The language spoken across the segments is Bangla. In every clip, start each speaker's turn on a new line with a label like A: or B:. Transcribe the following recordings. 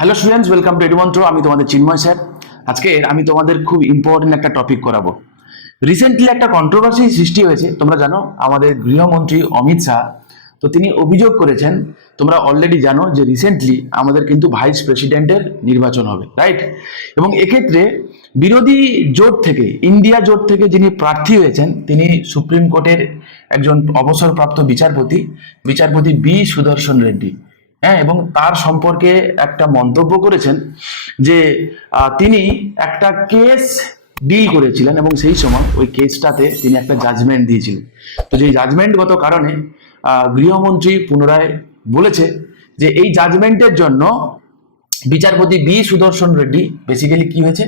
A: Hello students welcome to Edumantra আমি তোমাদের চিন্ময় স্যার। আজকে আমি তোমাদের খুব ইম্পর্টেন্ট একটা টপিক করাবো। রিসেন্টলি একটা কন্ট্রোভার্সি সৃষ্টি হয়েছে, তোমরা জানো, আমাদের গৃহমন্ত্রী অমিত শাহ, তো তিনি অভিযোগ করেছেন, তোমরা অলরেডি জানো যে রিসেন্টলি আমাদের কিন্তু ভাইস প্রেসিডেন্টের নির্বাচন হবে রাইট এবং এক্ষেত্রে বিরোধী জোট থেকে ইন্ডিয়া জোট থেকে যিনি প্রার্থী হয়েছেন, তিনি সুপ্রিম কোর্টের একজন অবসরপ্রাপ্ত বিচারপতি বিচারপতি বি সুদর্শন রেড্ডি। হ্যাঁ এবং তার সম্পর্কে একটা মন্তব্য করেছেন যে তিনি একটা কেস ডিল করেছিলেন এবং সেই সময় ওই কেসটাতে তিনি একটা জাজমেন্ট দিয়েছিলেন। তো যে জাজমেন্টগত কারণে গৃহমন্ত্রী পুনরায় বলেছে যে এই জাজমেন্টের জন্য বিচারপতি বি সুদর্শন রেড্ডি বেসিক্যালি কি হয়েছে?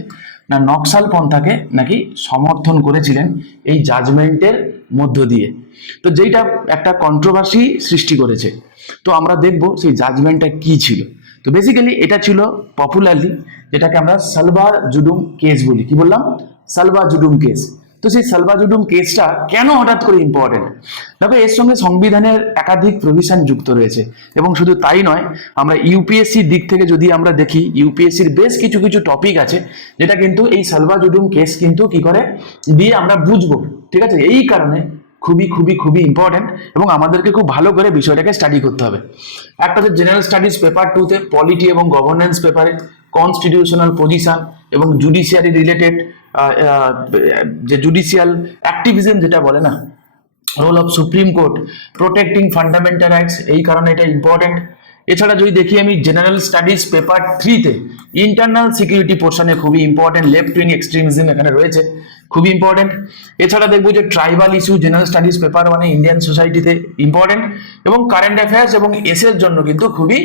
A: না, নকশাল পন্থাকে নাকি সমর্থন করেছিলেন এই জাজমেন্টের মধ্য দিয়ে। তো যেইটা একটা কন্ট্রোভার্সি সৃষ্টি করেছে। তো আমরা দেখব সেই জাজমেন্টটা কি ছিল। তো বেসিক্যালি এটা ছিল পপুলারলি যেটাকে আমরা সালবা জুডুম কেস বলি। কি বললাম? সালবা জুডুম কেস তো সেই সালভা জুডুম কেসটা কেন হঠাৎ করে ইম্পর্টেন্ট তবে এর সঙ্গে সংবিধানের একাধিক প্রভিশন যুক্ত রয়েছে, এবং শুধু তাই নয়, আমরা ইউপিএসসির দিক থেকে যদি আমরা দেখি ইউপিএসসির বেশ কিছু কিছু টপিক আছে, যেটা কিন্তু এই সালভা জুডুম কেস কিন্তু কি করে? দিয়ে আমরা বুঝব, ঠিক আছে? এই কারণে খুবই খুবই খুবই ইম্পর্টেন্ট এবং আমাদেরকে খুব ভালো করে বিষয়টাকে স্টাডি করতে হবে। একটা হচ্ছে জেনারেল স্টাডিজ পেপার টুতে পলিটি এবং গভর্নেন্স পেপারে কনস্টিটিউশনাল পজিশন এবং জুডিশিয়ারি রিলেটেড যে জুডিশিয়াল অ্যাক্টিভিজম যেটা বলে না role of supreme court protecting fundamental rights এই কারণে এটা ইম্পর্টেন্ট এছাড়া যদি দেখি আমি জেনারেল স্টাডিজ পেপার থ্রিতে ইন্টারনাল সিকিউরিটি পোর্শনে খুবই ইম্পর্টেন্ট লেফট উইং এক্সট্রিমিজম এখানে রয়েছে, খুবই ইম্পর্টেন্ট এছাড়া দেখব যে tribal issue general studies paper মানে ইন্ডিয়ান সোসাইটিতে ইম্পর্টেন্ট এবং কারেন্ট অ্যাফেয়ার্স এবং এসের জন্য কিন্তু খুবই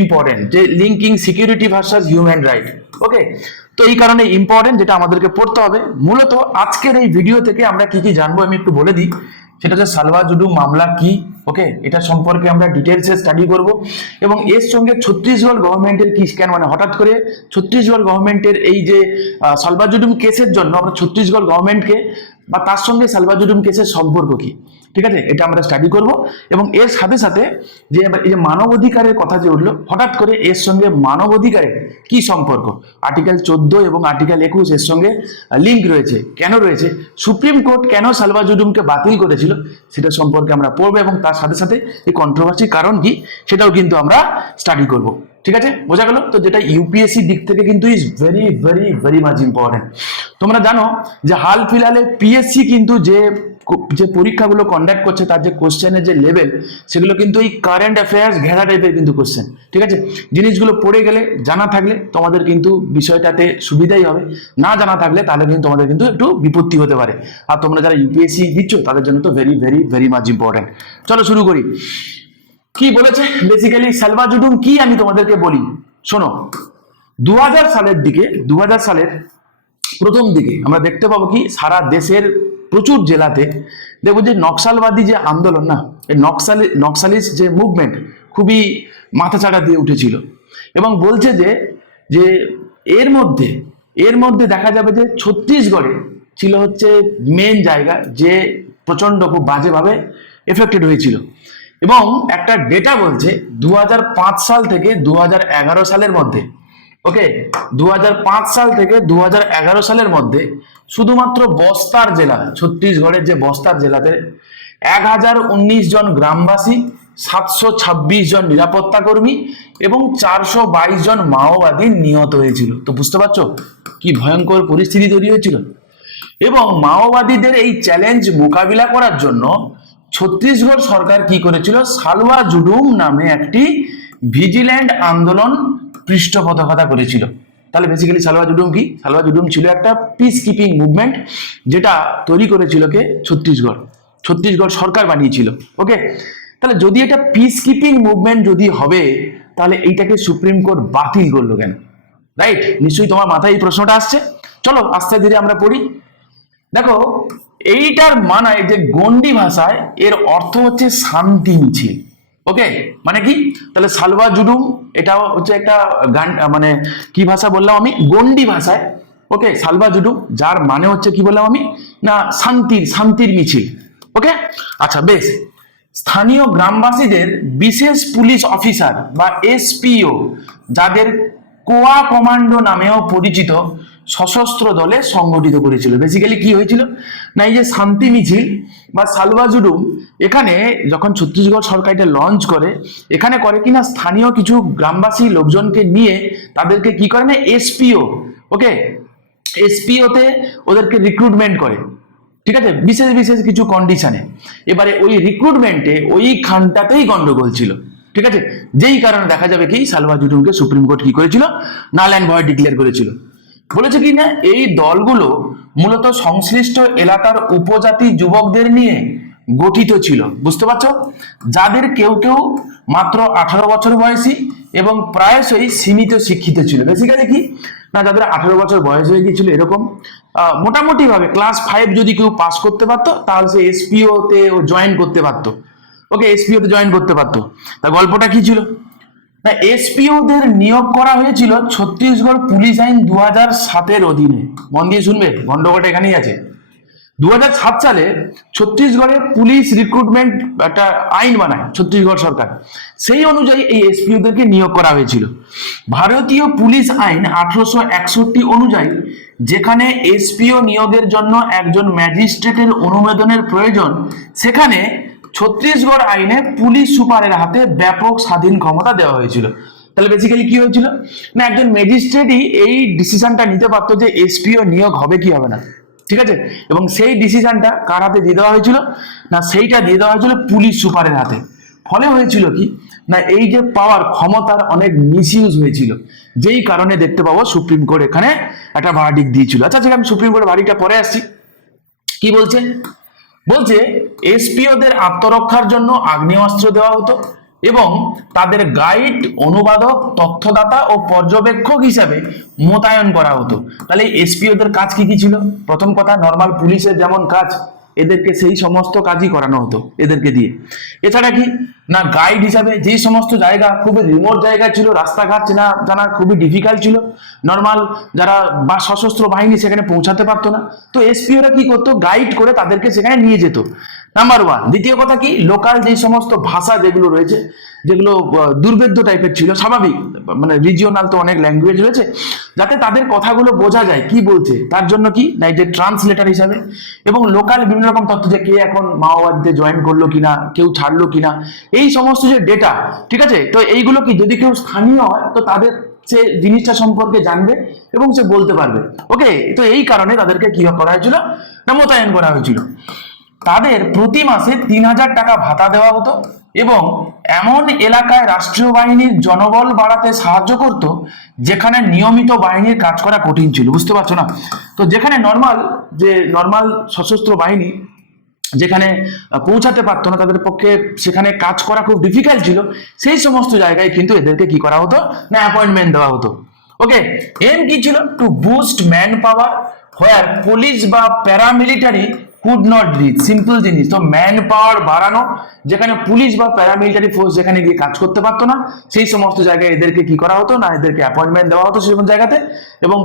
A: ইম্পর্টেন্ট যে linking security versus human right okay তো এই কারণে ইম্পর্টেন্ট যেটা আমাদেরকে পড়তে হবে। মূলত আজকের এই ভিডিও থেকে আমরা কি কি জানব আমি একটু বলে দিই। সেটা হচ্ছে সালওয়া জুডু মামলা কি? ওকে এটা সম্পর্কে আমরা ডিটেলসে স্টাডি করব। এবং এর সঙ্গে ছত্তিশগড় গভর্নমেন্টের কি স্ক্যান মানে হঠাৎ করে ছত্তিশগড় গভর্নমেন্টের এই যে সালভা জুডুম কেসের জন্য আমরা ছত্তিশগড় গভর্নমেন্টকে বা তার সঙ্গে সালবাজুডুম কেসের সম্পর্ক কি? ঠিক আছে? এটা আমরা স্টাডি করব এবং এর সাথে সাথে যে এই যে মানব অধিকারের কথা যে উঠল, হঠাৎ করে এর সঙ্গে মানব অধিকারের কি সম্পর্ক? আর্টিকেল চোদ্দ এবং আর্টিকেল একুশ এর সঙ্গে লিঙ্ক রয়েছে। কেন রয়েছে? সুপ্রিম কোর্ট কেন সালভা জুডুমকে বাতিল করেছিল? সেটা সম্পর্কে আমরা পড়ব এবং তার সাথে সাথে এই কন্ট্রোভার্সির কারণ কি? সেটাও কিন্তু আমরা স্টাডি করব। ঠিক আছে? বোঝা গেল? তো যেটা ইউপিএসসি দিক থেকে কিন্তু is very very very much important তোমরা জানো যে হাল ফিলহালে পিএসসি কিন্তু যে যে পরীক্ষাগুলো কন্ডাক্ট করছে, তার যে কোশ্চেনের যে লেভেল সেগুলো কিন্তু এই কারেন্ট অ্যাফেয়ার্স ঘেরা টাইপের কিন্তু কোশ্চেন ঠিক আছে? জিনিসগুলো পড়ে গেলে, জানা থাকলে তোমাদের কিন্তু বিষয়টাতে সুবিধাই হবে। না জানা থাকলে তাহলে কিন্তু তোমাদের কিন্তু একটু বিপত্তি হতে পারে। আর তোমরা যারা ইউপিএসসি দিচ্ছ, তাদের জন্য তো very very very much important চলো শুরু করি। কি বলেছে? বেসিক্যালি সালভা জুডুম কি আমি তোমাদেরকে বলি? শোনো দু হাজার সালের দিকে দু হাজার সালের প্রথম দিকে আমরা দেখতে পাবো কি, সারা দেশের প্রচুর জেলাতে দেখব যে নকশালবাদী যে আন্দোলন না, এই নকশালি, নকশালিস যে মুভমেন্ট খুবই মাথাচাড়া দিয়ে উঠেছিল। এবং বলছে যে যে এর মধ্যে এর মধ্যে দেখা যাবে যে ছত্তিশগড়ে ছিল হচ্ছে মেন জায়গা যে প্রচণ্ড খুব বাজেভাবে এফেক্টেড হয়েছিল। এবং একটা ডেটা বলছে দু হাজার পাঁচ সাল থেকে দু হাজার এগারো সালের মধ্যে। ওকে দু হাজার পাঁচ সাল থেকে দু হাজার এগারো সালের মধ্যে শুধুমাত্র বস্তার জেলা, ছত্তিশগড়ের যে বস্তার জেলাতে এক হাজার উনিশ জন গ্রামবাসী, সাতশো ছাব্বিশ জন নিরাপত্তা কর্মী এবং চারশো বাইশ জন মাওবাদী নিহত হয়েছিল। তো বুঝতে পারছ? কি ভয়ঙ্কর পরিস্থিতি তৈরি হয়েছিল। এবং মাওবাদীদের এই চ্যালেঞ্জ মোকাবিলা করার জন্য ছত্তিশগড় সরকার কি করেছিল? সালওয়া জুডুম নামে একটি ভিজিল্যান্ড আন্দোলন পৃষ্ঠপোষকতা করেছিল। তাহলে বেসিক্যালি সালওয়া জুডুম কি? সালওয়া জুডুম ছিল একটা পিস কিপিং মুভমেন্ট যেটা তৈরি করেছিল কে? ছত্তিশগড়। ছত্তিশগড় সরকার বানিয়েছিল। ওকে তাহলে যদি এটা পিস কিপিং মুভমেন্ট যদি হবে, তাহলে এইটাকে সুপ্রিম কোর্ট বাতিল করল কেন? রাইট নিশ্চয়ই তোমার মাথায় এই প্রশ্নটা আসছে। চলো আস্তে ধীরে আমরা পড়ি। দেখো এইটার মানায় যে গন্ডি ভাষায় এর অর্থ হচ্ছে শান্তি মিছিল। ওকে মানে কি? তাহলে সালভা জুডুম এটা হচ্ছে একটা গান মানে কি ভাষা বললাম আমি? গন্ডি ভাষায়। ওকে সালভা জুডুম যার মানে হচ্ছে কি বললাম আমি? না, শান্তির শান্তির মিছিল। ওকে আচ্ছা বেশ। স্থানীয় গ্রামবাসীদের বিশেষ পুলিশ অফিসার বা এসপিও, যাদের কোয়া কমান্ডো নামেও পরিচিত সশস্ত্র দলে সংগঠিত করেছিল। বেসিক্যালি কি হয়েছিল? না, এই যে শান্তি মিছিল বা সালভাজুডুম এখানে যখন ছত্তিশগড় সরকার এটা লঞ্চ করে, এখানে করে কিনা স্থানীয় কিছু গ্রামবাসী লোকজনকে নিয়ে তাদেরকে কি করে না এসপিও ওকে এসপিওতে ওদেরকে রিক্রুটমেন্ট করে। ঠিক আছে? বিশেষ বিশেষ কিছু কন্ডিশনে এবারে ওই রিক্রুটমেন্টে ওই খানটাতেই গন্ডগোল ছিল। ঠিক আছে? যেই কারণে দেখা যাবে কি, সালভা জুটুমকে সুপ্রিম কোর্ট কি করেছিল? নাল অ্যান্ড ভয় ডিক্লেয়ার করেছিল। বলেছে কি না এই দলগুলো মূলত সংশ্লিষ্ট এলাকার উপজাতি যুবকদের নিয়ে গঠিত ছিল। বুঝতে পারছ? যাদের কেউ কেউ মাত্র আঠারো বছর বয়সী এবং প্রায়শই সীমিত শিক্ষিত ছিল। বেসিক্যালি কি? না যাদের আঠারো বছর বয়স হয়ে গিয়েছিল এরকম আহ, মোটামুটি ভাবে ক্লাস ফাইভ যদি কেউ পাস করতে পারতো তাহলে সে এসপিও তে ও জয়েন করতে পারতো। ওকে এসপিও তে জয়েন করতে পারতো। তা গল্পটা কি ছিল? না এসপিওদের নিয়োগ করা হয়েছিল ছত্তিশগড় পুলিশ আইন দু হাজার সাতের অধীনে। মন দিয়ে শুনবে গন্ডগোলটা এখানেই আছে। দু সাত সালে ছত্তিশগড়ে পুলিশ রিক্রুটমেন্ট একটা আইন বানায় ছত্তিশগড় সরকার। সেই অনুযায়ী এই এসপিওদেরকে নিয়োগ করা হয়েছিল। ভারতীয় পুলিশ আইন আঠারোশো একষট্টি অনুযায়ী যেখানে এসপিও নিয়োগের জন্য একজন ম্যাজিস্ট্রেটের অনুমোদনের প্রয়োজন, সেখানে ছত্তিশগড় আইনে পুলিশ সুপারের হাতে ব্যাপক স্বাধীন ক্ষমতা দেওয়া হয়েছিল। তাহলে বেসিক্যালি কি হয়েছিল? না, একজন ম্যাজিস্ট্রেটই এই ডিসিশনটা নিতে পারতো যে এসপিও নিয়োগ হবে কি হবে না। ঠিক আছে? এবং সেই ডিসিশনটা কার হাতে দিয়ে দেওয়া হয়েছিল? না, সেইটা দিয়ে দেওয়া হয়েছিল পুলিশ সুপারের হাতে। ফলে হয়েছিল কি? না, এই যে পাওয়ার ক্ষমতার অনেক মিসইউজ হয়েছিল। যেই কারণে দেখতে পাবো সুপ্রিম কোর্ট এখানে একটা ভার্ডিক দিয়েছিল। আচ্ছা ঠিক আমি সুপ্রিম কোর্টের ভার্ডিকটা পরে আসছি। কি বলছে? বলছে, এসপিওদের আত্মরক্ষার জন্য আগ্নেয়াস্ত্র দেওয়া হতো এবং তাদের গাইড, অনুবাদক, তথ্যদাতা ও পর্যবেক্ষক হিসাবে মোতায়েন করা হতো। তাহলে এসপিওদের কাজ কি কি ছিল? প্রথম কথা নর্মাল পুলিশের যেমন কাজ এদেরকে সেই সমস্ত কাজই করানো হতো এদেরকে দিয়ে। এছাড়া কি? না গাইড হিসাবে যেই সমস্ত জায়গা খুবই রিমোট জায়গা ছিল রাস্তাঘাট চেনা জানা খুবই ডিফিকাল্ট ছিল। নর্মাল যারা বা সশস্ত্র বাহিনী সেখানে পৌঁছাতে পারতো না। তো এসপিওরা কি করতো? গাইড করে তাদেরকে সেখানে নিয়ে যেত। নাম্বার ওয়ান দ্বিতীয় কথা কি? লোকাল যে সমস্ত ভাষা যেগুলো রয়েছে যেগুলো আহ, দুর্ভেদ্য টাইপের ছিল স্বাভাবিক। মানে রিজিওনাল তো অনেক ল্যাঙ্গুয়েজ রয়েছে, যাতে তাদের কথাগুলো বোঝা যায় কি বলছে, তার জন্য কি না যে ট্রান্সলেটার হিসাবে এবং লোকাল বিভিন্ন রকম তথ্য যে কে এখন মাওবাদীতে জয়েন করল কিনা, কেউ ছাড়লো কিনা, এই সমস্ত যে ডেটা ঠিক আছে? তো এইগুলো কি যদি কেউ স্থানীয় হয়, তো তাদের সে জিনিসটা সম্পর্কে জানবে এবং সে বলতে পারবে। ওকে তো এই কারণে তাদেরকে কি করা হয়েছিল? না মোতায়েন করা হয়েছিল। তাদের প্রতি মাসে তিন হাজার টাকা ভাতা দেওয়া হতো এবং এমন এলাকায় রাষ্ট্রীয় বাহিনীর জনবল বাড়াতে সাহায্য করত, যেখানে নিয়মিত বাহিনীর কাজ করা কঠিন ছিল, বুঝতে পারছ না? তো যেখানে নর্মাল যে নর্মাল সশস্ত্র বাহিনী যেখানে পৌঁছাতে পারতো না, তাদের পক্ষে সেখানে কাজ করা খুব ডিফিকাল্ট ছিল, সেই সমস্ত জায়গায় কিন্তু এদেরকে কি করা হতো? না অ্যাপয়েন্টমেন্ট দেওয়া হতো। ওকে এম কি ছিল? To boost man power where police বা paramilitary could not reach simple জিনিস। তো ম্যান পাওয়ার বাড়ানো, যেখানে পুলিশ বা প্যারামিলিটারি ফোর্স যেখানে গিয়ে কাজ করতে পারতো না, সেই সমস্ত জায়গায় এদেরকে কি করা হতো না? এদেরকে অ্যাপয়েন্টমেন্ট দেওয়া হতো সেরকম জায়গাতে। এবং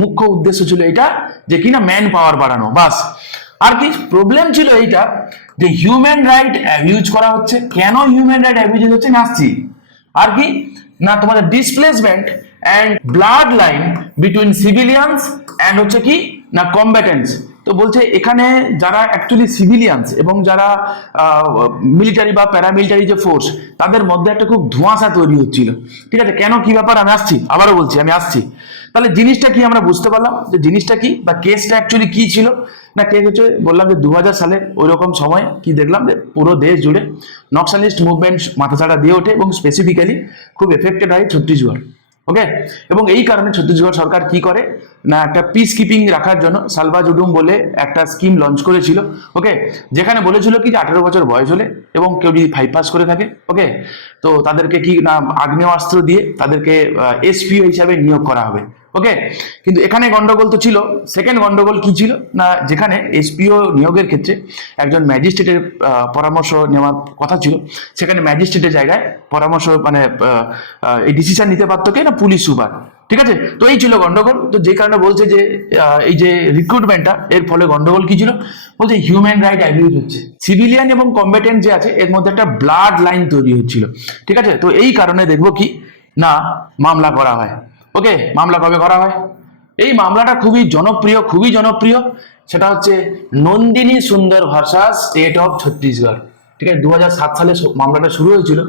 A: মুখ্য উদ্দেশ্য ছিল এটা যে কিনা ম্যান পাওয়ার বাড়ানো। বাস। আর কি প্রবলেম ছিল এইটা যে হিউম্যান রাইট অ্যাবিউজ করা হচ্ছে। কেন হিউম্যান রাইট অ্যাবিউজ হচ্ছে? না আসছি। আর কি? না, তোমাদের displacement and blood line between civilians and হচ্ছে কি? না কম্ব্যাটেন্টস তো বলছে এখানে যারা অ্যাকচুয়ালি সিভিলিয়ানস এবং যারা মিলিটারি বা প্যারামিলিটারি যে ফোর্স তাদের মধ্যে একটা খুব ধোঁয়াশা তৈরি হচ্ছিল। ঠিক আছে? কেন কি ব্যাপার? আমি আসছি, আবারও বলছি, আমি আসছি। তাহলে জিনিসটা কি আমরা বুঝতে পারলাম? যে জিনিসটা কি? বা কেসটা অ্যাকচুয়ালি কি ছিল? না কেস হচ্ছে, বললাম যে দু সালের ওই রকম সময় কি দেখলাম? যে পুরো দেশ জুড়ে নকশালিস্ট মুভমেন্ট মাথাচাড়া দিয়ে ওঠে এবং স্পেসিফিক্যালি খুব এফেক্টেড হয় ছত্তিশগড়। ওকে এবং এই কারণে ছত্তিশগড় সরকার কি করে? না, একটা পিস কিপিং রাখার জন্য সালভা জুডুম বলে একটা স্কিম লঞ্চ করেছিল ওকে যেখানে বলেছিল কি যে আঠেরো বছর বয়স হলে এবং কেউ যদি ফাইভ পাস করে থাকে ওকে তো তাদেরকে কি না আগ্নেয় অস্ত্র দিয়ে তাদেরকে এসপিও হিসাবে নিয়োগ করা হবে। ওকে কিন্তু এখানে গন্ডগোল তো ছিল। সেকেন্ড গন্ডগোল কি ছিল? না, যেখানে এসপিও নিয়োগের ক্ষেত্রে একজন ম্যাজিস্ট্রেটের পরামর্শ নেওয়ার কথা ছিল। সেখানে ম্যাজিস্ট্রেটের জায়গায় পরামর্শ মানে এই ডিসিশন নিতে পারতো কে? না, পুলিশ সুপার। ঠিক আছে? তো এই ছিল গন্ডগোল। তো যে কারণে বলছে যে এই যে রিক্রুটমেন্টটা এর ফলে গন্ডগোল কি ছিল? বলছে হিউম্যান রাইট অ্যাবিউজ হচ্ছে। সিভিলিয়ান এবং কম্বেটেন্ট যে আছে, এর মধ্যে একটা ব্লাড লাইন তৈরি হচ্ছিল। ঠিক আছে? তো এই কারণে দেখব কি? না, মামলা করা হয়। ওকে মামলা কবে করা হয়? এই মামলাটা খুবই জনপ্রিয় খুবই জনপ্রিয়। সেটা হচ্ছে নন্দিনী সুন্দর ভাষা স্টেট অফ ছত্তিশগড় ঠিক আছে দু হাজার সাত সালে মামলাটা শুরু হয়েছিল।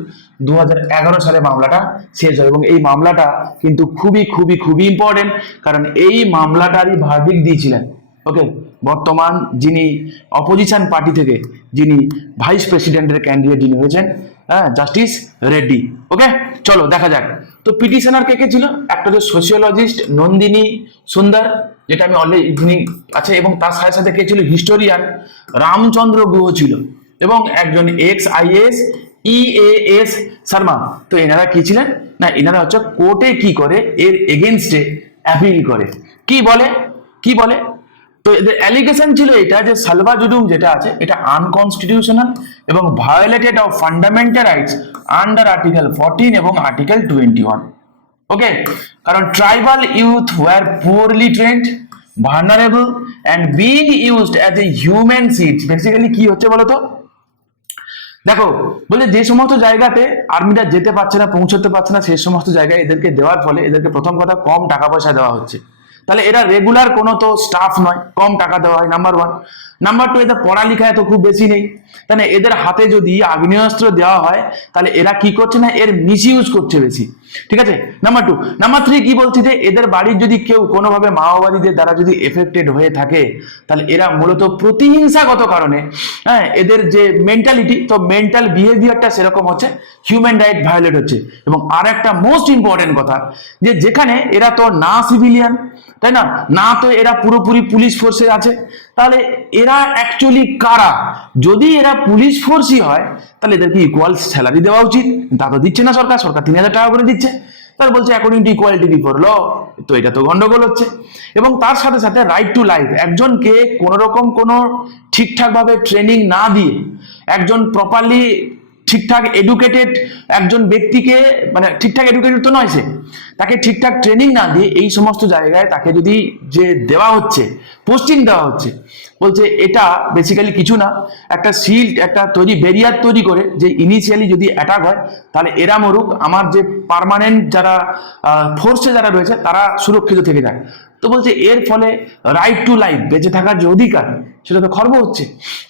A: দু হাজার এগারো সালে মামলাটা শেষ হয় এবং এই মামলাটা কিন্তু খুবই খুবই খুবই ইম্পর্টেন্ট কারণ এই মামলাটারই ভার্ডিক দিয়েছিলেন। ওকে বর্তমান যিনি অপোজিশন পার্টি থেকে যিনি ভাইস প্রেসিডেন্টের ক্যান্ডিডেট যিনি হয়েছেন হ্যাঁ জাস্টিস রেড্ডি। ওকে চলো, দেখা যাক। তো পিটিশনার কে কে ছিল? একটা হচ্ছে সোশিওলজিস্ট নন্দিনী সুন্দর, যেটা আমি অলরেডি যিনি আছে, এবং তার সাথে সাথে কে ছিল? হিস্টোরিয়ান রামচন্দ্র গুহ ছিল, এবং একজন এক্স আইএস ইএএস শর্মা। তো এনারা কি ছিলেন? না, এনারা হচ্ছে কোর্টে কি করে? এর এগেনস্টে অ্যাপিল করে। কি বলে? কি বলে? তো এদের অ্যালিগেশন ছিল এটা যে সালভা জুডুম যেটা আছে, এটা আনকনস্টিটিউশনাল এবং violated of fundamental rights under article fourteen এবং আর্টিকেল টোয়েন্টি ওয়ান ওকে কারণ tribal youth were poorly trained vulnerable and being used as a human shields basically কি হচ্ছে বলতো? দেখো, বলে যে সমস্ত জায়গাতে আর্মিরা যেতে পারছে না, পৌঁছতে পারছে না সেই সমস্ত জায়গায় এদেরকে দেওয়ার ফলে এদেরকে প্রথম কথা কম টাকা পয়সা দেওয়া হচ্ছে। তাহলে এরা রেগুলার কোনো তো স্টাফ নয় কম টাকা দেওয়া হয় নাম্বার ওয়ান নাম্বার টু এদের পড়ালেখায় তো খুব বেশি নেই। তাহলে এদের হাতে যদি আগ্নেয়াস্ত্র দেওয়া হয়, তাহলে এরা কি করছে না? এর মিস ইউজ করছে বেশি। ঠিক আছে? নাম্বার টু নাম্বার থ্রি কি বলছি যে, এদের বাড়ির যদি কেউ কোনোভাবে মাওবাদীদের দ্বারা যদি এফেক্টেড হয়ে থাকে, তাহলে এরা মূলত প্রতিহিংসাগত কারণে হ্যাঁ এদের যে মেন্টালিটি তো মেন্টাল বিহেভিয়ারটা সেরকম হচ্ছে হিউম্যান রাইট ভায়োলেট হচ্ছে। এবং আর একটা মোস্ট ইম্পর্টেন্ট কথা, যে যেখানে এরা তো না সিভিলিয়ান তাই না? না তো এরা পুরোপুরি পুলিশ ফোর্সে আছে। তাহলে এরা অ্যাকচুয়ালি কারা? যদি এরা পুলিশ ফোর্সই হয়, তাহলে এদেরকে ইকুয়াল স্যালারি দেওয়া উচিত। তা তো দিচ্ছে না সরকার সরকার তিন হাজার টাকা করে দিচ্ছে। তার বলছে according to equality before law তো এটা তো গন্ডগোল হচ্ছে। এবং তার সাথে সাথে রাইট টু লাইফ একজনকে কোনো রকম কোনো ঠিকঠাকভাবে ট্রেনিং না দিয়ে, একজন প্রপারলি ঠিকঠাক এডুকেটেড একজন ব্যক্তিকে মানে ঠিকঠাক এডুকেটেড তো নয় সে, তাকে ঠিকঠাক ট্রেনিং না দিয়ে এই সমস্ত জায়গায় তাকে যদি যে দেওয়া হচ্ছে পোস্টিং দেওয়া হচ্ছে, বলছে এটা বেসিক্যালি কিছু না, একটা শিল্ড একটা তৈরি ব্যারিয়ার তৈরি করে যে ইনিশিয়ালি যদি অ্যাটাক হয়, তাহলে এরা মরুক, আমার যে পার্মানেন্ট যারা ফোর্সে যারা রয়েছে, তারা সুরক্ষিত থেকে যায় তো বলছে, এর ফলে রাইট টু লাইফ বেঁচে থাকার যে অধিকার, সেটা তো খর্ব হচ্ছে।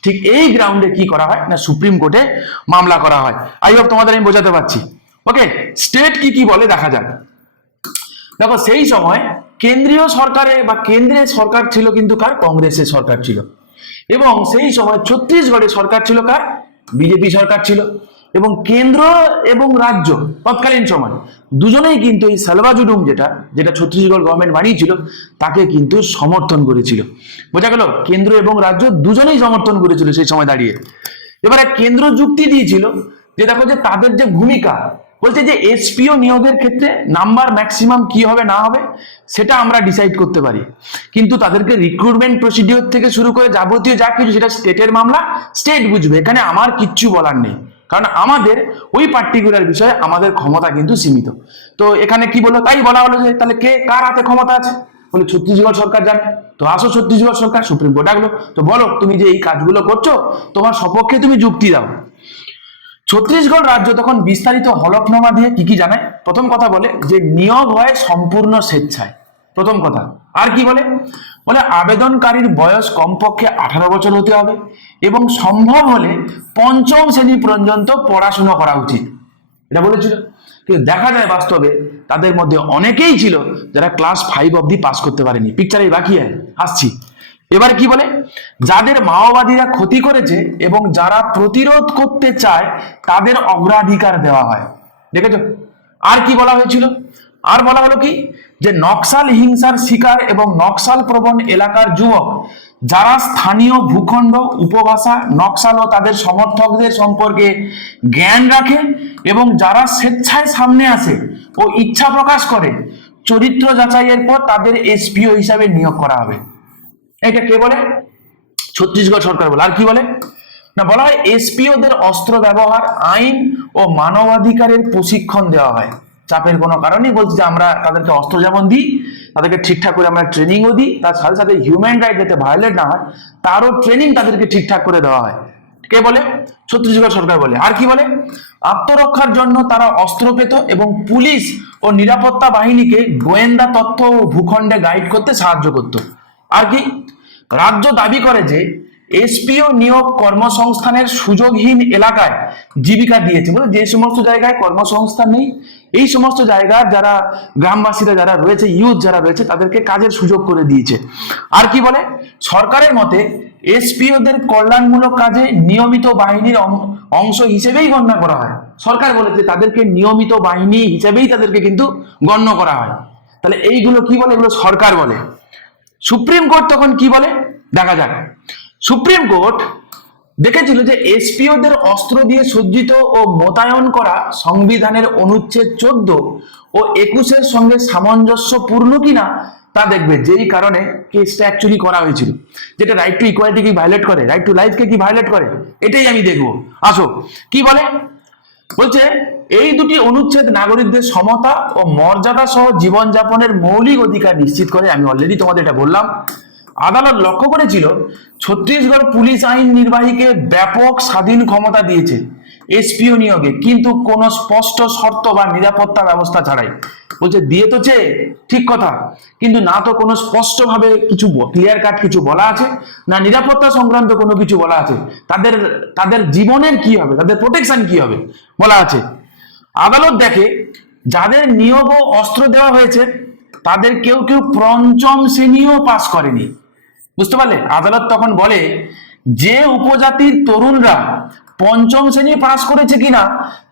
A: ঠিক এই গ্রাউন্ডে কি করা হয়? না সুপ্রিম কোর্টে মামলা করা হয়। আই হোপ তোমাদের আমি বোঝাতে পারছি। ওকে স্টেট কি কি বলে দেখা যাক। দেখো, সেই সময় কেন্দ্রীয় সরকারে বা কেন্দ্রের সরকার ছিল কিন্তু কার? কংগ্রেসের সরকার ছিল। এবং সেই সময় ছত্তিশগড়ে সরকার ছিল কার? বিজেপি সরকার ছিল। এবং কেন্দ্র এবং রাজ্য তৎকালীন সময়। দুজনেই কিন্তু এই সালভাজুডুম যেটা যেটা ছত্তিশগড় গভর্নমেন্ট বানিয়েছিল, তাকে কিন্তু সমর্থন করেছিল। বোঝা গেল, কেন্দ্র এবং রাজ্য দুজনেই সমর্থন করেছিল সেই সময় দাঁড়িয়ে। এবারে কেন্দ্র যুক্তি দিয়েছিল যে, দেখো যে তাদের যে ভূমিকা, বলছে যে এসপিও নিয়োগের ক্ষেত্রে নাম্বার ম্যাক্সিমাম কি হবে, না হবে, সেটা আমরা ডিসাইড করতে পারি। কিন্তু তাদেরকে রিক্রুটমেন্ট প্রসিডিওর থেকে শুরু করে যাবতীয় যা কিছু, সেটা স্টেটের মামলা স্টেট বুঝবে। এখানে আমার কিচ্ছু বলার নেই। কারণ আমাদের ওই পার্টিকুলার বিষয়ে আমাদের ক্ষমতা কিন্তু সীমিত। তো এখানে কি বলল? তাই বলা হলো যে, তাহলে কে কার হাতে ক্ষমতা আছে? বলে ছত্তিশগড় সরকার জানে। তো আসো ছত্তিশগড় সরকার, সুপ্রিম কোর্ট ডাকলো। তো বলো, তুমি যে এই কাজগুলো করছ, তোমার সপক্ষে তুমি যুক্তি দাও। ছত্তিশগড় রাজ্য তখন বিস্তারিত হলফনামা দিয়ে কি কি জানায় প্রথম কথা বলে যে, নিয়োগ হয় সম্পূর্ণ স্বেচ্ছায়। প্রথম কথা, আর কি বলে? বলে আবেদনকারীর বয়স কমপক্ষে আঠারো বছর হতে হবে এবং সম্ভব হলে পঞ্চম শ্রেণি পর্যন্ত পড়াশোনা করা উচিত। এটা বলেছিল। কিন্তু দেখা যায় বাস্তবে তাদের মধ্যে অনেকেই ছিল যারা ক্লাস ফাইভ অবধি পাস করতে পারেনি। পিকচারে বাকি আসছি। এবার কি বলে? যাদের মাওবাদীরা ক্ষতি করেছে এবং যারা প্রতিরোধ করতে চায়, তাদের অগ্রাধিকার দেওয়া হয়। দেখেছ? আর কি বলা হয়েছিল? আর বলা হলো কি? যে নকশাল হিংসার শিকার এবং নকশাল প্রবণ এলাকার যুবক, যারা স্থানীয় ভূখণ্ড, উপভাষা, নকশাল ও তাদের সমর্থকদের সম্পর্কে জ্ঞান রাখে এবং যারা স্বেচ্ছায় সামনে আসে ও ইচ্ছা প্রকাশ করে, চরিত্র যাচাইয়ের পর তাদের এসপিও হিসাবে নিয়োগ করা হবে। এটা কে বলে? ছত্তিশগড় সরকার বলে। আর কি বলে? না, বলা হয় এসপিওদের অস্ত্র ব্যবহার, আইন ও মানবাধিকারের প্রশিক্ষণ দেওয়া হয়। চাপের কোনো কারণেই বলছি যে আমরা তাদেরকে অস্ত্র যেমন দিই, তাদেরকে ঠিকঠাক করে আমরা ট্রেনিংও দিই, তার সাথে সাথে হিউম্যান রাইট যাতে ভায়োলেট না হয়, তারও ট্রেনিং তাদেরকে ঠিকঠাক করে দেওয়া হয়। কে বলে? ছত্তিশগড় সরকার বলে। আর কি বলে? আত্মরক্ষার জন্য তারা অস্ত্র পেত এবং পুলিশ ও নিরাপত্তা বাহিনীকে গোয়েন্দা তথ্য ও ভূখণ্ডে গাইড করতে সাহায্য করত। আর কি? রাজ্য দাবি করে যে এসপিও নিয়োগ কর্মসংস্থানের সুযোগহীন এলাকায় জীবিকা দিয়েছে বলে যে সমস্ত জায়গায় কর্মসংস্থান নেই, এই সমস্ত জায়গার যারা গ্রামবাসীরা যারা রয়েছে ইউথ যারা রয়েছে, তাদেরকে কাজের সুযোগ করে দিয়েছে। আর কি বলে? সরকারের মতে এসপিওদের কল্যাণমূলক কাজে নিয়মিত বাহিনীর অংশ হিসেবেই গণ্য করা হয়। সরকার বলেছে তাদেরকে নিয়মিত বাহিনী হিসেবেই তাদেরকে কিন্তু গণ্য করা হয়। তাহলে এইগুলো কি বলে? এগুলো সরকার বলে। সুপ্রিম কোর্ট তখন কি বলে? দেখা যাক। সুপ্রিম কোর্ট দেখেছিল যে এসপিওদের অস্ত্র দিয়ে সজ্জিত ও মোতায়েন করা সংবিধানের অনুচ্ছেদ চোদ্দ ও একুশের সঙ্গে সামঞ্জস্যপূর্ণ কিনা তা দেখবে, যেই কারণে কেসটা অ্যাকচুয়ালি করা হয়েছিল। যেটা রাইট টু ইকুয়ালিটি কি ভায়োলেট করে রাইট টু লাইফকে কি ভায়োলেট করে, এটাই আমি দেখব। আসো, কি বলে? বলছে, এই দুটি অনুচ্ছেদ নাগরিকদের সমতা ও মর্যাদা সহ জীবনযাপনের মৌলিক অধিকার নিশ্চিত করে, আমি অলরেডি তোমাদের এটা বললাম। আদালত লক্ষ্য করেছিল ছত্তিশগড় পুলিশ আইন নির্বাহীকে ব্যাপক স্বাধীন ক্ষমতা দিয়েছে এসপিও নিয়োগে, কিন্তু কোনো স্পষ্ট শর্ত বা নিরাপত্তা ব্যবস্থা ছাড়াই। বলছে, দিয়ে তো চেয়ে, ঠিক কথা, কিন্তু না তো কোনো স্পষ্টভাবে কিছু ক্লিয়ার কাট কিছু বলা আছে, না নিরাপত্তা সংক্রান্ত কোনো কিছু বলা আছে। তাদের তাদের জীবনের কি হবে? তাদের প্রোটেকশন কি হবে? বলা আছে। আদালত দেখে, যাদের নিয়োগ ও অস্ত্র দেওয়া হয়েছে, তাদের কেউ কেউ পঞ্চম শ্রেণীও পাস করেনি। বুঝতে পারলে? আদালত তখন বলে, যে উপজাতির তরুণরা পঞ্চম শ্রেণি পাশ করেছে কিনা,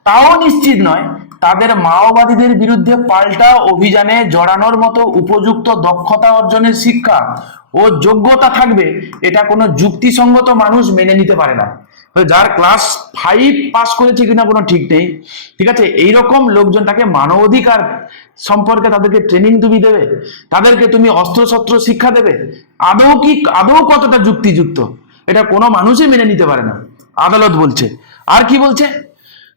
A: তাও নিশ্চিত নয়। তাদের মাওবাদীদের বিরুদ্ধে পাল্টা অভিযানে জড়ানোর মতো উপযুক্ত দক্ষতা অর্জনের শিক্ষা ও যোগ্যতা থাকবে, এটা কোনো যুক্তিসঙ্গত মানুষ মেনে নিতে পারে না। যার ক্লাস ফাইভ পাস করেছে কিনা কোনো ঠিক নেই। ঠিক আছে? এইরকম লোকজনটাকে মানবাধিকার সম্পর্কে তাদেরকে ট্রেনিং তুমি দেবে, তাদেরকে তুমি অস্ত্রশস্ত্র শিক্ষা দেবে। আদৌ কি, আদৌ কতটা যুক্তিযুক্ত? এটা কোনো মানুষই মেনে নিতে পারে না, আদালত বলছে। আর কি বলছে?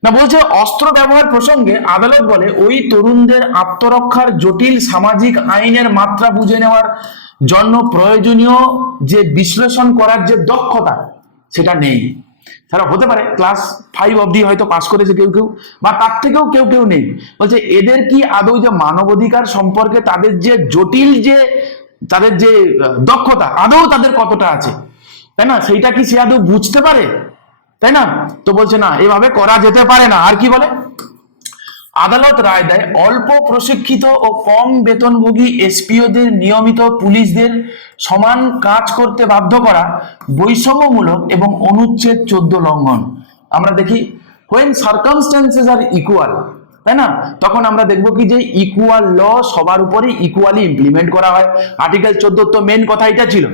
A: না, বলছে অস্ত্র ব্যবহার প্রসঙ্গে আদালত বলে, ওই তরুণদের আত্মরক্ষার জটিল সামাজিক আইনের মাত্রা বুঝে নেওয়ার জন্য প্রয়োজনীয় যে বিশ্লেষণ করার যে দক্ষতা, সেটা নেই। তারা হতে পারে ক্লাস ফাইভ অবধি হয়তো পাস করেছে কেউ কেউ, বা তার থেকেও কেউ কেউ নেই। বলছে, এদের কি আদৌ যে মানবাধিকার সম্পর্কে তাদের যে জটিল যে, তাদের যে দক্ষতা, আদৌ তাদের কতটা আছে? তাই না? সেইটা কি সে আদৌ বুঝতে পারে? তাই না? তো বলছে, না, এভাবে করা যেতে পারে না। আর কি বলে? আদালত রায় দেয়, অল্প প্রশিক্ষিত ও কম বেতনভোগী এসপিওদের নিয়মিত পুলিশদের সমান কাজ করতে বাধ্য করা বৈষম্যমূলক এবং অনুচ্ছেদ চোদ্দ লঙ্ঘন। আমরা দেখি হোয়েন সার্কামস্টেন্সেস আর ইকুয়াল তাই না? তখন আমরা দেখব কি যে ইকুয়াল ল সবার উপরে ইকুয়ালি ইমপ্লিমেন্ট করা হয়। আর্টিকেল চোদ্দ তো মেন কথা এটা ছিল।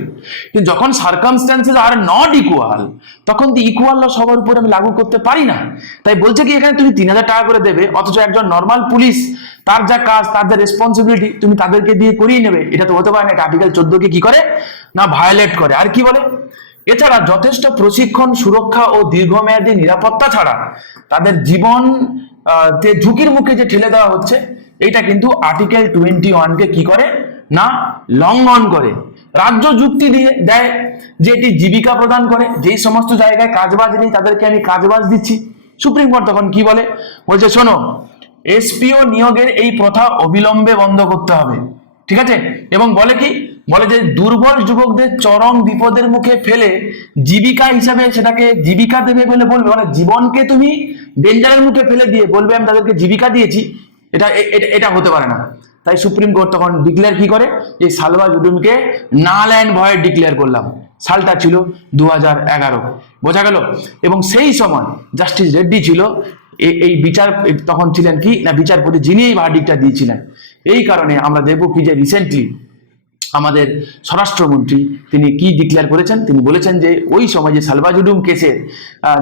A: কিন্তু যখন সার্কামস্টেন্সেস আর নট ইকুয়াল তখন তো ইকুয়াল ল সবার উপরে আমি লাগু করতে পারি না। তাই বলছে কি, এখানে তুমি তিন হাজার টাকা করে দেবে, অথচ একজন নর্মাল পুলিশ তার যা কাজ, তার যা রেসপন্সিবিলিটি তুমি তাদেরকে দিয়ে করিয়ে নেবে। এটা তো হতে পারে না, এটা আর্টিকেল চোদ্দকে কি করে? না ভায়োলেট করে। আর কি বলে? এছাড়া যথেষ্ট প্রশিক্ষণ, সুরক্ষা ও দীর্ঘমেয়াদী নিরাপত্তা ছাড়া তাদের জীবন তে ঝুঁকির মুখে যে ঠেলে দেওয়া হচ্ছে এটা কিন্তু আর্টিকেল টোয়েন্টি ওয়ানকে কি করে? না, লঙ্ঘন করে। রাজ্য যুক্তি দিয়ে দেয় যে এটি জীবিকা প্রদান করে। যেই সমস্ত জায়গায় কাজবাজ নেই, তাদেরকে আমি কাজবাজ দিচ্ছি। সুপ্রিম কোর্ট তখন কি বলে? বলছে, শোনো এসপিও নিয়োগের এই প্রথা অবিলম্বে বন্ধ করতে হবে। ঠিক আছে? এবং বলে কি? বলে যে দুর্বল যুবকদের চরম বিপদের মুখে ফেলে জীবিকা হিসাবে সেটাকে জীবিকা দেবে বলে বলবে। মানে জীবনকে তুমি ডেঞ্জারের মুখে ফেলে দিয়ে বলবে, আমি তাদেরকে জীবিকা দিয়েছি। এটা, এটা- হতে পারে না। তাই সুপ্রিম কোর্ট তখন ডিক্লেয়ার কি করে? এই সালভা জুডুমকে না ল্যান্ড ভয়ে ডিক্লেয়ার করলাম। সালটা ছিল দু হাজার এগারো। বোঝা গেল? এবং সেই সময় জাস্টিস রেড্ডি ছিল এই বিচার, তখন ছিলেন কি? না, বিচারপতি যিনি এই ভার্ডিকটা দিয়েছিলেন। এই কারণে আমরা দেখব কি যে রিসেন্টলি আমাদের স্বরাষ্ট্রমন্ত্রী তিনি কি ডিক্লেয়ার করেছেন? তিনি বলেছেন যে ওই সময় যে সালবাজুডুম কেসে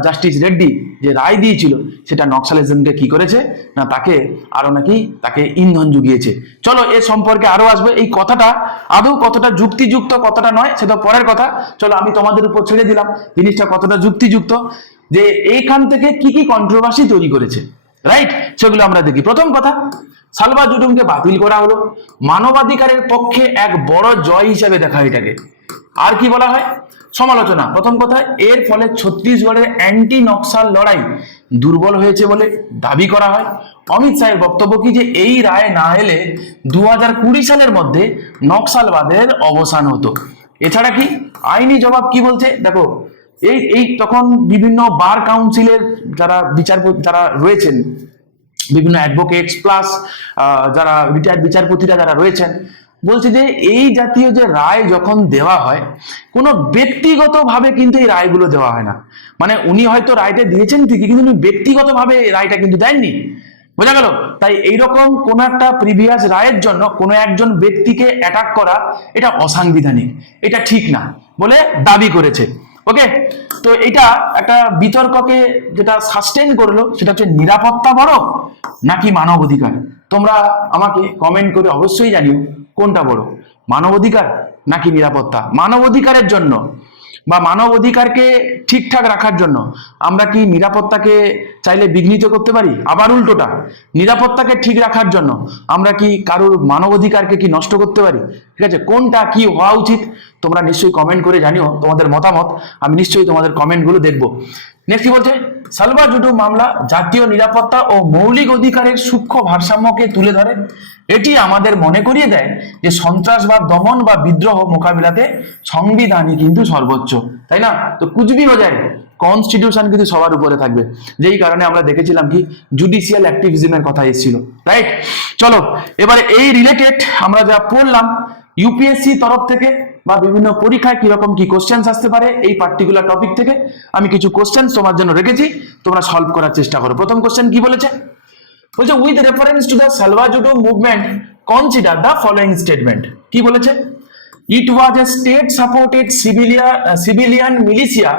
A: জাস্টিস রেড্ডি যে রায় দিয়েছিল, সেটা নক্সালিজমকে কি করেছে? না তাকে আরও নাকি তাকে ইন্ধন জুগিয়েছে। চলো, এ সম্পর্কে আরও আসবে। এই কথাটা আদৌ কতটা যুক্তিযুক্ত, কতটা নয়, সেটা পরের কথা। চলো, আমি তোমাদের উপর ছেড়ে দিলাম। জিনিসটা কতটা যুক্তিযুক্ত? যে এইখান থেকে কি কি কন্ট্রোভার্সি তৈরি করেছে? রাইট সেগুলো আমরা দেখি। প্রথম কথা, সালভা জুডুমকে বাতিল করা হলো। মানবাধিকারের পক্ষে এক বড় জয় হিসাবে দেখা হয় এটাকে। আর কি বলা হয়? সমালোচনা। প্রথম কথা, এর ফলে ছত্তিশগড়ের অ্যান্টি নকশাল লড়াই দুর্বল হয়েছে বলে দাবি করা হয়। অমিত শাহের বক্তব্য কি যে, এই রায় না এলে দু সালের মধ্যে নকশালবাদের অবসান হতো। এছাড়া কি? আইনি জবাব কি বলছে? দেখো এই এই তখন বিভিন্ন বার কাউন্সিলের যারা বিচারপতি যারা রয়েছেন, বিভিন্ন অ্যাডভোকেটস প্লাস যারা রিটায়ার্ড বিচারপতিরা যারা রয়েছেন, বলছি যে এই জাতীয় যে রায় যখন দেওয়া হয়, কোনো ব্যক্তিগতভাবে কিন্তু এই রায়গুলো দেওয়া হয় না। মানে উনি হয়তো রায়টা দিয়েছেন ঠিকই, কিন্তু উনি ব্যক্তিগতভাবে রায়টা কিন্তু দেননি। বোঝা গেল? তাই এইরকম কোন একটা প্রিভিয়াস রায়ের জন্য কোনো একজন ব্যক্তিকে অ্যাটাক করা, এটা অসাংবিধানিক। এটা ঠিক না বলে দাবি করেছে। ওকে তো এটা একটা বিতর্ককে যেটা সাস্টেন করল, সেটা হচ্ছে নিরাপত্তা বড় নাকি মানব অধিকার? তোমরা আমাকে কমেন্ট করে অবশ্যই জানিও কোনটা বড়? মানব অধিকার নাকি নিরাপত্তা? মানব অধিকারের জন্য বা মানব অধিকারকে ঠিকঠাক রাখার জন্য আমরা কি নিরাপত্তাকে চাইলে বিঘ্নিত করতে পারি? আবার উল্টোটা, নিরাপত্তাকে ঠিক রাখার জন্য আমরা কি কারোর মানব অধিকারকে কি নষ্ট করতে পারি? ঠিক আছে, কোনটা কি হওয়া উচিত? তোমরা নিশ্চয়ই কমেন্ট করে জানিও তোমাদের মতামত, আমি নিশ্চয়ই তোমাদের কমেন্টগুলো দেখব। নেক্সট কি বলছে? সালভা জুডু মামলা জাতীয় নিরাপত্তা ও মৌলিক অধিকারের সূক্ষ্ম ভারসাম্যকে তুলে ধরে। এটি আমাদের মনে করিয়ে দেয় যে সন্ত্রাসবাদ দমন বা বিদ্রোহ মোকাবিলাতে সংবিধানই কিন্তু সর্বোচ্চ, তাই না? তো কুচবি যায় কনস্টিটিউশন কিন্তু সবার উপরে থাকবে। যেই কারণে আমরা দেখেছিলাম কি জুডিশিয়াল অ্যাক্টিভিজমের কথা এসেছিল রাইট চলো, এবারে এই রিলেটেড আমরা যা পড়লাম ইউপিএসসি তরফ থেকে বা বিভিন্ন পরীক্ষায় কীরকম কি কোশ্চেন আসতে পারে, এই পার্টিকুলার টপিক থেকে আমি কিছু কোশ্চেন তোমার জন্য রেখেছি, তোমরা সলভ করার চেষ্টা করো। প্রথম কোশ্চেন কি বলেছে? বলছে with reference to the Salwa Judum movement consider the following statement কি বলেছে? It was a state supported civilian civilian militia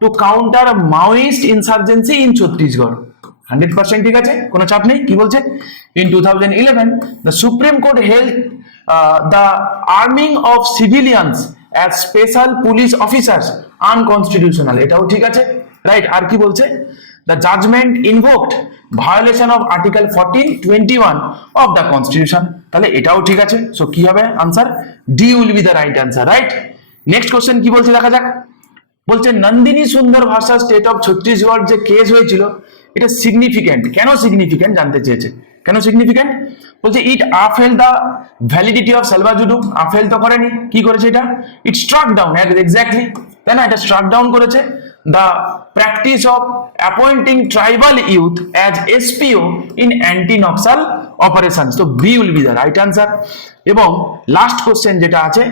A: to counter Maoist insurgency in Chhattisgarh hundred percent ঠিক আছে? কোনো চাপ নেই? কি বলছে? In two thousand eleven the Supreme Court held the arming of civilians as special police officers unconstitutional এটাও ঠিক আছে? রাইট আর কি বলছে? Invoked violation of article fourteen twenty one of the constitution তাহলে এটাও ঠিক আছে। সো কি হবে answer D will be the right answer right next question কি বলছে দেখা যাক। বলছে, নন্দিনী সুন্দর ভাষা স্টেট অফ ছত্তিশগড় যে কেস হয়েছিল, এটা সিগনিফিক্যান্ট কেন সিগনিফিক্যান্ট জানতে চেয়েছে? কেন সিগনিফিক্যান্ট বলছে it upheld the validity of Salwa Judum upheld তো করেনি। কি করেছে এটা? ইট স্ট্রাক ডাউন এক্স্যাক্টলি তাই না? এটা স্ট্রাক ডাউন করেছে। Practice of appointing tribal youth as SPO in anti Naxal operation তো B will be the right answer এবং লাস্ট কোশ্চেন যেটা আছে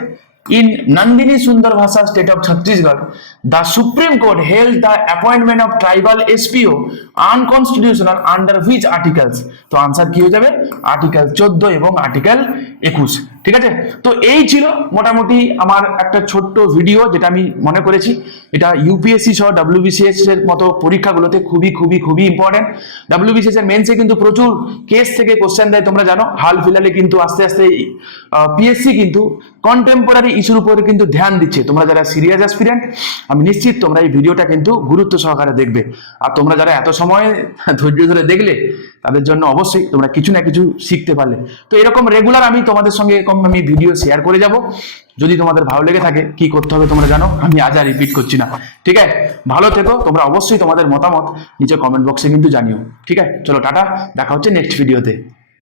A: In Nandini Sundar Bhasa state of Chhattisgarh, the Supreme Court held the appointment of tribal SPO unconstitutional under which articles? তো আনসার কি হয়ে যাবে আর্টিকেল চোদ্দ এবং আর্টিকেল একুশ, ঠিক আছে? তো এই ছিল মোটামুটি আমার একটা ছোট্ট ভিডিও যেটা আমি মনে করেছি। এটা ইউপিএসসি সহ ডাব্লিউবিসিএস এর মতো পরীক্ষাগুলোতে খুবই খুবই খুবই ইম্পর্টেন্ট ডাব্লিউবিসিএস এর মেন্সে কিন্তু প্রচুর কেস থেকে কোশ্চেন দেয়, তোমরা জানো। হাল ফিলালে কিন্তু আস্তে আস্তে পিএসসি কিন্তু কন্টেম্পোরারি ইস্যুর উপরে কিন্তু ধ্যান দিচ্ছে। তোমরা যারা সিরিয়াস অ্যাসপিরেন্ট আমি নিশ্চিত তোমরা এই ভিডিওটা কিন্তু গুরুত্ব সহকারে দেখবে। আর তোমরা যারা এত সময় ধৈর্য ধরে দেখলে, তাদের জন্য অবশ্যই তোমরা কিছু না কিছু শিখতে পারলে। তো এরকম রেগুলার আমি তোমাদের সঙ্গে এরকম আমি ভিডিও শেয়ার করে যাব। যদি তোমাদের ভালো লেগে থাকে, কি করতে হবে তোমরা জানো, আমি আজ আর রিপিট করছি না। ঠিক আছে? ভালো থেকো, তোমরা অবশ্যই তোমাদের মতামত নিচে কমেন্ট বক্সে কিন্তু জানিও। ঠিক আছে? চলো, টাটা। দেখা হচ্ছে নেক্সট ভিডিওতে